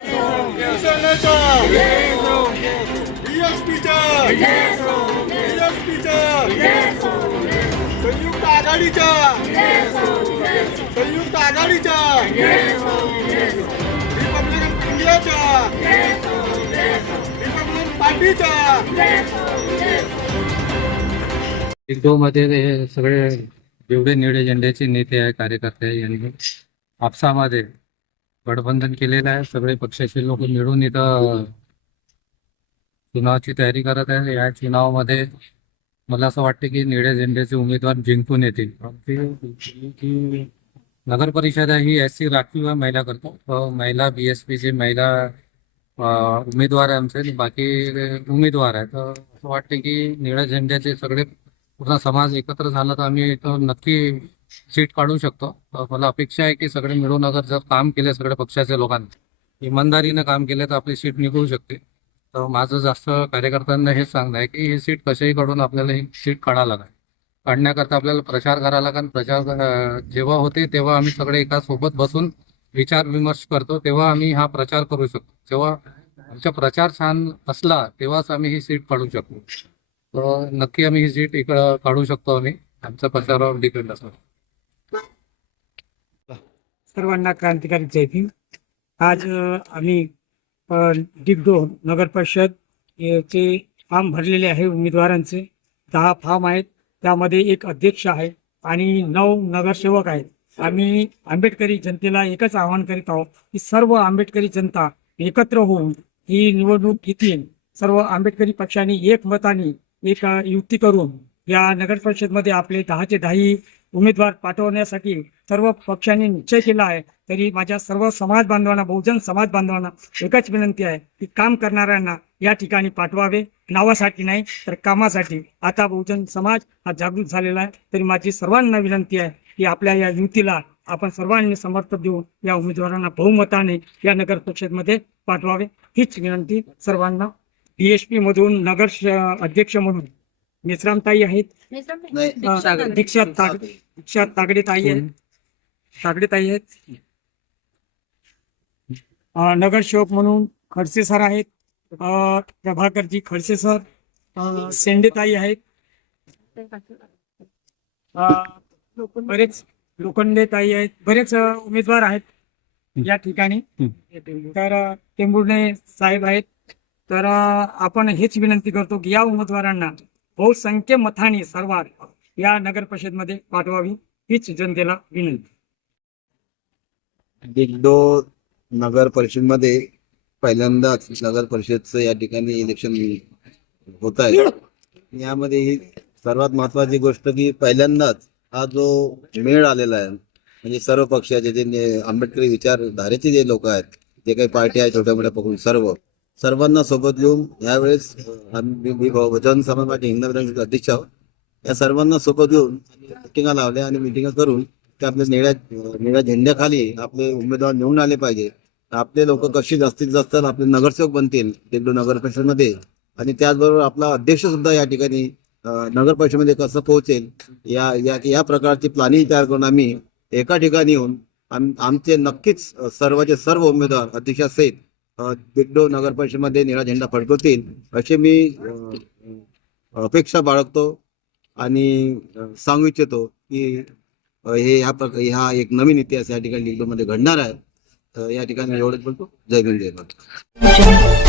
शिवसेनेचा बीएसपीचा संयुक्त आघाडीच्या संयुक्त आघाडीच्या रिपब्लिकन इंडियाच्या रिपब्लिकन पार्टीच्या मध्ये सगळे जेवढे निळे झेंड्याचे नेते आहे कार्यकर्ते यांनी. आपसामध्ये गठबंधन केलेलं आहे. सगळे पक्षाचे लोक मिळून इथं चुनावाची तयारी करत आहे या चुनावामध्ये मला असं वाटतं की निळ्या झेंड्याचे उमेदवार जिंकून येतील. नगर परिषद ही एस सी राखीव आहे महिला करतो. महिला बी एस पीचे महिला उमेदवार आहे आमचे बाकी उमेदवार आहे तर असं वाटतं की निळ्या झेंड्याचे सगळे पूर्ण समाज एकत्र झाला तर आम्ही इथं नक्की सीट काढू शकतो. मला अपेक्षा आहे की सगळे मिळून अगर जर काम केले सगळ्या पक्षाच्या लोकांनी इमानदारीनं काम केले तर आपली सीट निघू शकते. तर माझं जास्त कार्यकर्त्यांना हेच सांगणं आहे की ही सीट कशाही काढून आपल्याला ही सीट काढायला लागेल. काढण्याकरता आपल्याला प्रचार करायला लागेल. प्रचार जेव्हा होते तेव्हा आम्ही सगळे एका सोबत बसून विचार विमर्श करतो. तेव्हा आम्ही हा प्रचार करू शकतो. जेव्हा आमचा प्रचार छान असला तेव्हाच आम्ही ही सीट काढू शकतो. तर नक्की आम्ही ही सीट इकडं काढू शकतो आम्ही. आमच्या प्रचारावर डिपेंड असतो. सर्वांना क्रांतिकारी जयती आज आम्ही अ, डिगडो नगर परिषद चे फॉर्म भरलेले आहे उमेदवारांचे. दहा फॉर्म आहेत. त्यामध्ये एक अध्यक्ष आहे आणि नऊ नगरसेवक आहेत. आम्ही आंबेडकरी जनतेला एकच आवाहन करीत आहोत की सर्व आंबेडकरी जनता एकत्र होऊन ही निवडणूक घेतील. सर्व आंबेडकरी पक्षाने एक मताने एक युती करून या नगर परिषदमध्ये आपले दहाचे दहाही उमेदवार पाठवण्यासाठी सर्व पक्षांनी निश्चय केला आहे. तरी माझ्या सर्व समाज बांधवांना बहुजन समाज बांधवांना एकच विनंती आहे की काम करणाऱ्यांना या ठिकाणी पाठवावे. नावासाठी नाही तर कामासाठी. आता बहुजन समाज हा जागृत झालेला आहे. तरी माझी सर्वांना विनंती आहे की आपल्या या युतीला आपण सर्वांनी समर्थन देऊन या उमेदवारांना बहुमताने या नगर परिषदमध्ये पाठवावे. हीच विनंती सर्वांना. बीएसपी मधून नगर अध्यक्ष म्हणून. मिश्रामताई आहेत. अं, दीक्षा ताग दीक्षा तागडे ताई आहेत. तागडे ताई आहेत. अं, नगरसेवक म्हणून खडसे सर आहेत. अं, प्रभाकरजी खडसे सर. अं, शेंडे ताई आहेत. अं, बरेच लोखंडे ताई आहेत. बरेच अं, उमेदवार आहेत या ठिकाणी. तर अं, टेंभुर्णे साहेब आहेत. तर अं, आपण हेच विनंती करतो की या उमेदवारांना बहुसंख्य मताने सर्वात या नगर परिषदमध्ये पाठवावी हीच जनतेला विनंती. दिगडो नगर परिषदमध्ये पहिल्यांदाच नगर परिषदचं या ठिकाणी इलेक्शन होत आहे. यामध्ये ही सर्वात महत्वाची गोष्ट की पहिल्यांदाच हा जो मेळ आलेला आहे म्हणजे सर्व पक्षाचे जे आंबेडकरी विचारधारेचे जे लोक आहेत जे काही पार्टी आहेत छोट्या मोठ्या पकडून सर्व सर्वांना सोबत घेऊन यावेळेस आम्ही मी भजन समाज पार्टी हिंगणा अध्यक्ष आहोत. या सर्वांना सोबत घेऊन मिटिंगा लावल्या आणि मिटिंगा करून ते आपल्या निळ्या निळ्या झेंड्याखाली आपले उमेदवार निवडून आले पाहिजे. आपले लोक कशी जास्तीत जास्त आपले नगरसेवक बनतील देगलू नगर परिषदमध्ये. आणि त्याचबरोबर आपला अध्यक्ष सुद्धा या ठिकाणी नगर परिषदेमध्ये कसं पोहोचेल या या या प्रकारची प्लॅनिंग तयार करून आम्ही एका ठिकाणी येऊन आम आमचे नक्कीच अं, सर्वचे सर्व उमेदवार अध्यक्षासहित असेल दिगडो नगर परिषदेमध्ये निळा झेंडा फडकवतील असे मी अपेक्षा बाळगतो आणि सांगू इच्छितो की हे ह्या प्रकार हा एक नवीन इतिहास या ठिकाणी मध्ये घडणार आहे. तर या ठिकाणी एवढंच बोलतो. जय भीम जय भारत.